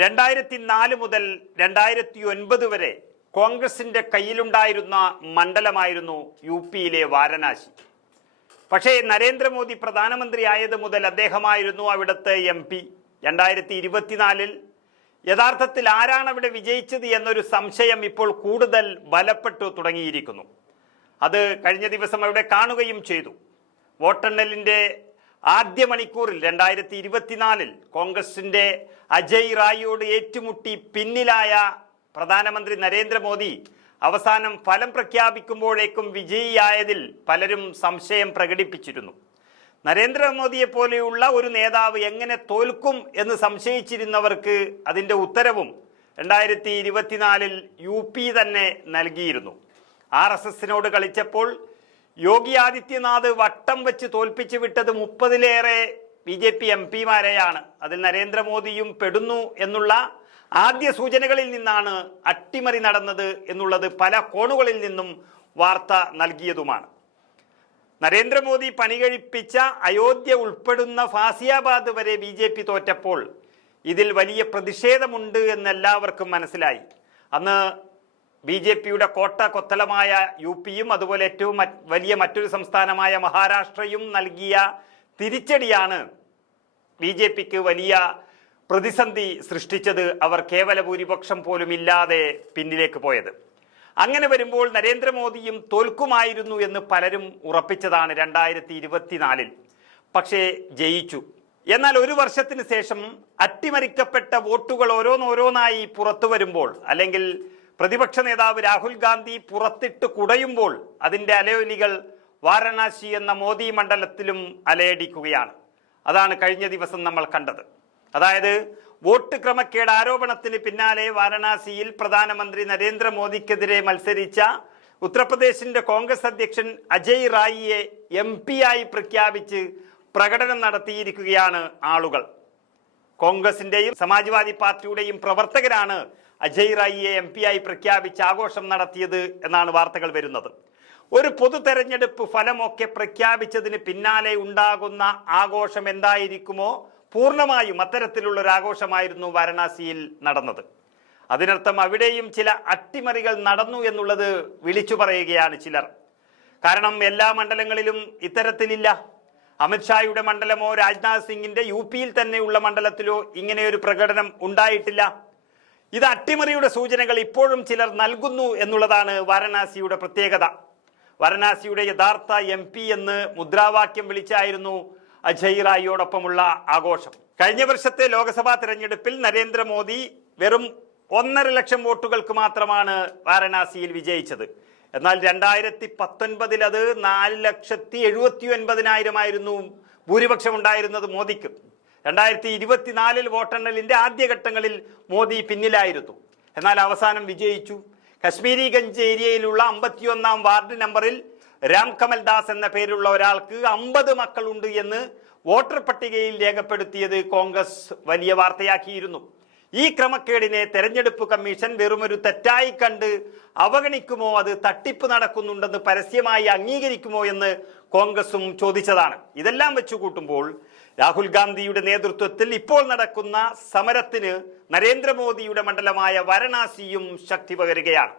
2004 മുതൽ 2009 വരെ കോൺഗ്രസിന്റെ കയ്യിലുണ്ടായിരുന്ന മണ്ഡലമായിരുന്നു യു.പിയിലെ വാരണാസി. പക്ഷേ നരേന്ദ്രമോദി പ്രധാനമന്ത്രി ആയത് മുതൽ അദ്ദേഹമായിരുന്നു അവിടുത്തെ MP. 2024 യഥാർത്ഥത്തിൽ ആരാണ് അവിടെ വിജയിച്ചത് എന്നൊരു സംശയം ഇപ്പോൾ കൂടുതൽ ബലപ്പെട്ടു തുടങ്ങിയിരിക്കുന്നു. അത് കഴിഞ്ഞ ദിവസം അവിടെ കാണുകയും ചെയ്തു. വോട്ടെണ്ണലിന്റെ ആദ്യ മണിക്കൂറിൽ 2024 കോൺഗ്രസിന്റെ അജയ് റായിയോട് ഏറ്റുമുട്ടി പിന്നിലായ പ്രധാനമന്ത്രി നരേന്ദ്രമോദി അവസാനം ഫലം പ്രഖ്യാപിക്കുമ്പോഴേക്കും വിജയിയായതിൽ പലരും സംശയം പ്രകടിപ്പിച്ചിരുന്നു. നരേന്ദ്രമോദിയെ പോലെയുള്ള ഒരു നേതാവ് എങ്ങനെ തോൽക്കും എന്ന് സംശയിച്ചിരുന്നവർക്ക് അതിൻ്റെ ഉത്തരവും 2024 യു.പി തന്നെ നൽകിയിരുന്നു. RSSനോട് കളിച്ചപ്പോൾ യോഗി ആദിത്യനാഥ് വട്ടം വെച്ച് തോൽപ്പിച്ചു വിട്ടത് 30-ലേറെ BJP MP-മാരെയാണ്. അതിൽ നരേന്ദ്രമോദിയും പെടുന്നു എന്നുള്ള ആദ്യ സൂചനകളിൽ നിന്നാണ് അട്ടിമറി നടന്നത് എന്നുള്ളത് പല കോണുകളിൽ നിന്നും വാർത്ത നൽകിയതുമാണ്. നരേന്ദ്രമോദി പണികഴിപ്പിച്ച അയോധ്യ ഉൾപ്പെടുന്ന ഫാസിയാബാദ് വരെ BJP തോറ്റപ്പോൾ ഇതിൽ വലിയ പ്രതിഷേധമുണ്ട് എന്നെല്ലാവർക്കും മനസ്സിലായി. അന്ന് BJPയുടെ കോട്ട കൊത്തളമായ യു.പിയും അതുപോലെ ഏറ്റവും വലിയ മറ്റൊരു സംസ്ഥാനമായ മഹാരാഷ്ട്രയും നൽകിയ തിരിച്ചടിയാണ് BJPക്ക് വലിയ പ്രതിസന്ധി സൃഷ്ടിച്ചത്. അവർ കേവല ഭൂരിപക്ഷം പോലും ഇല്ലാതെ പിന്നിലേക്ക് പോയത്. അങ്ങനെ വരുമ്പോൾ നരേന്ദ്രമോദിയും തോൽക്കുമായിരുന്നു എന്ന് പലരും ഉറപ്പിച്ചതാണ് 2024. പക്ഷേ ജയിച്ചു. എന്നാൽ ഒരു വർഷത്തിന് ശേഷം അട്ടിമറിക്കപ്പെട്ട വോട്ടുകൾ ഓരോന്നോരോന്നായി പുറത്തു വരുമ്പോൾ, അല്ലെങ്കിൽ പ്രതിപക്ഷ നേതാവ് രാഹുൽ ഗാന്ധി പുറത്തിട്ട് കുടയുമ്പോൾ അതിൻ്റെ അലയൊലികൾ വാരണാസി എന്ന മോദി മണ്ഡലത്തിലും അലയടിക്കുകയാണ്. അതാണ് കഴിഞ്ഞ ദിവസം നമ്മൾ കണ്ടത്. അതായത് വോട്ട് ക്രമക്കേട് ആരോപണത്തിന് പിന്നാലെ വാരണാസിയിൽ പ്രധാനമന്ത്രി നരേന്ദ്രമോദിക്കെതിരെ മത്സരിച്ച ഉത്തർപ്രദേശിന്റെ കോൺഗ്രസ് അധ്യക്ഷൻ അജയ് റായിയെ MP ആയി പ്രഖ്യാപിച്ച് പ്രകടനം നടത്തിയിരിക്കുകയാണ് ആളുകൾ. കോൺഗ്രസിന്റെയും സമാജ്വാദി പാർട്ടിയുടെയും പ്രവർത്തകരാണ് അജയ് റായിയെ MP ആയി പ്രഖ്യാപിച്ച് ആഘോഷം നടത്തിയത് എന്നാണ് വാർത്തകൾ വരുന്നത്. ഒരു പൊതു തെരഞ്ഞെടുപ്പ് ഫലമൊക്കെ പ്രഖ്യാപിച്ചതിന് പിന്നാലെ ഉണ്ടാകുന്ന ആഘോഷം എന്തായിരിക്കുമോ പൂർണ്ണമായും അത്തരത്തിലുള്ള ഒരു ആഘോഷമായിരുന്നു വാരണാസിയിൽ നടന്നത്. അതിനർത്ഥം അവിടെയും ചില അട്ടിമറികൾ നടന്നു എന്നുള്ളത് വിളിച്ചു പറയുകയാണ് ചിലർ. കാരണം എല്ലാ മണ്ഡലങ്ങളിലും ഇത്തരത്തിലില്ല. അമിത്ഷായുടെ മണ്ഡലമോ രാജ്നാഥ് സിംഗിന്റെ യു.പിയിൽ തന്നെയുള്ള മണ്ഡലത്തിലോ ഇങ്ങനെയൊരു പ്രകടനം ഉണ്ടായിട്ടില്ല. ഇത് അട്ടിമറിയുടെ സൂചനകൾ ഇപ്പോഴും ചിലർ നൽകുന്നു എന്നുള്ളതാണ് വാരണാസിയുടെ പ്രത്യേകത. വാരണാസിയുടെ യഥാർത്ഥ MP എന്ന് മുദ്രാവാക്യം വിളിച്ചായിരുന്നു അജയ് റായിയോടൊപ്പമുള്ള ആഘോഷം. കഴിഞ്ഞ വർഷത്തെ ലോക്സഭാ തെരഞ്ഞെടുപ്പിൽ നരേന്ദ്രമോദി വെറും 1.5 ലക്ഷം വോട്ടുകൾക്ക് മാത്രമാണ് വാരണാസിയിൽ വിജയിച്ചത്. എന്നാൽ 2019 അത് 4,79,000 ആയിരുന്നു ഭൂരിപക്ഷം ഉണ്ടായിരുന്നത് മോദിക്ക്. 2024 വോട്ടെണ്ണലിന്റെ ആദ്യഘട്ടങ്ങളിൽ മോദി പിന്നിലായിരുന്നു. എന്നാൽ അവസാനം വിജയിച്ചു. കശ്മീരി ഗഞ്ച് ഏരിയയിലുള്ള 51-ാം വാർഡ് നമ്പറിൽ രാം കമൽ ദാസ് എന്ന പേരുള്ള ഒരാൾക്ക് 50 മക്കളുണ്ട് എന്ന് വോട്ടർ പട്ടികയിൽ രേഖപ്പെടുത്തിയത് കോൺഗ്രസ് വലിയ വാർത്തയാക്കിയിരുന്നു. ഈ ക്രമക്കേടിനെ തെരഞ്ഞെടുപ്പ് കമ്മീഷൻ വെറുമൊരു തെറ്റായി കണ്ട് അവഗണിക്കുമോ, അത് തട്ടിപ്പ് നടക്കുന്നുണ്ടെന്ന് പരസ്യമായി അംഗീകരിക്കുമോ എന്ന് കോൺഗ്രസും ചോദിച്ചതാണ്. ഇതെല്ലാം വെച്ചു കൂട്ടുമ്പോൾ രാഹുൽ ഗാന്ധിയുടെ നേതൃത്വത്തിൽ ഇപ്പോൾ നടക്കുന്ന സമരത്തിന് നരേന്ദ്രമോദിയുടെ മണ്ഡലമായ വാരണാസിയും ശക്തി പകരുകയാണ്.